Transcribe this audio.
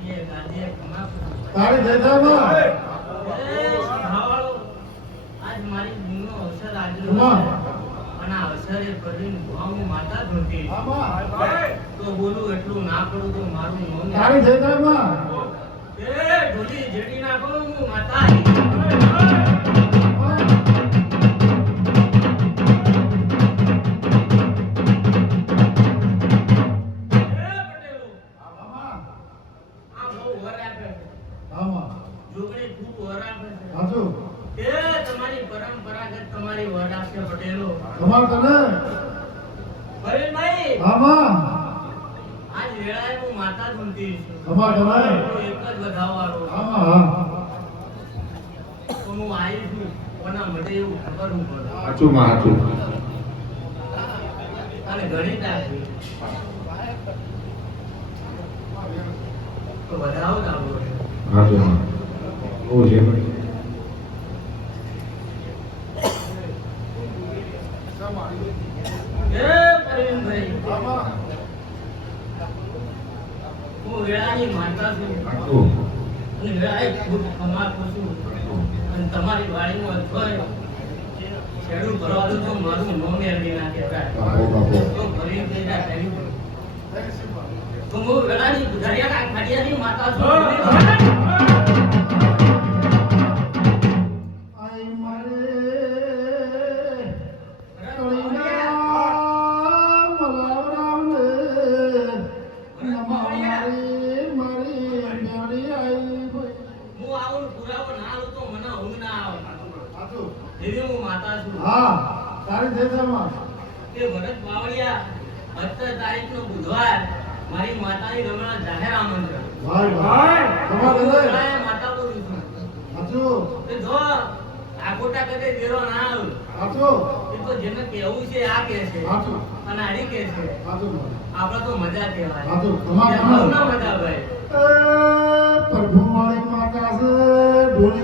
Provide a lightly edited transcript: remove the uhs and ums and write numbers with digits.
તારી જયતામાં આજ મારી ગુનો અવસર આજનો ઉમા. અને આ અવસરે કરીને હું માતા ધૂંટી આમાં તો બોલું એટલું ના કરું તો મારું નોમ તારી જયતામાં એ ઢોલી જેડી ના કરું હું માતા તમારી પરંપરાગત તમારી વડા છે પટેલો તમાર તને ભાઈ આમાં આજ વેળાએ હું માતા ધૂંટી છું તમાર તમારે એક જ વધાવવાળો આમાં હા તો હું આવી છું કોના માટે એવું ખબર હું પડે સાચું માં સાચું અને ગણિત આપી તો વધાવો જ આવો સાચું માં બહુ છે પ્રવીણભાઈ આમાં હું વેળાની માતા છું સાચું અને વેળાએ ખૂબ કમાતો છું અને તમારી વાડીમાં અથવાય શેડું ભરવાનું તો મારું નો મેળવી ના કહેવાય બાપો બાપો તો ભરી દેતા થયું તો હું વેળાની દરિયાના ખાડિયાની માતા છું આઈ મારે કળીના મલાવરાવને મારી મારી મેળી આઈ હું આવું પુરાવો ના આવું તો મને ઊંઘ ના આવે સાચું એવી હું માતા છું હા તારી જયતામાં કે ભરત બાવળિયા 17 તારીખનો બુધવાર મારી માતાની રમણા જાહેર આમંત્રણ ભાઈ ભાઈ તમાર તને વેળાએ માતા બોલું છું સાચું કે જો આ ખોટા કદે દેરો ના આવ સાચું એ તો જેને કહેવું છે આ કહે છે સાચું અને આડી કહે છે સાચું આપણે તો મજા કહેવાય સાચું તમાર બહુ ના મજા ભાઈ પ્રભુ વાળી માતા છે ઢોલી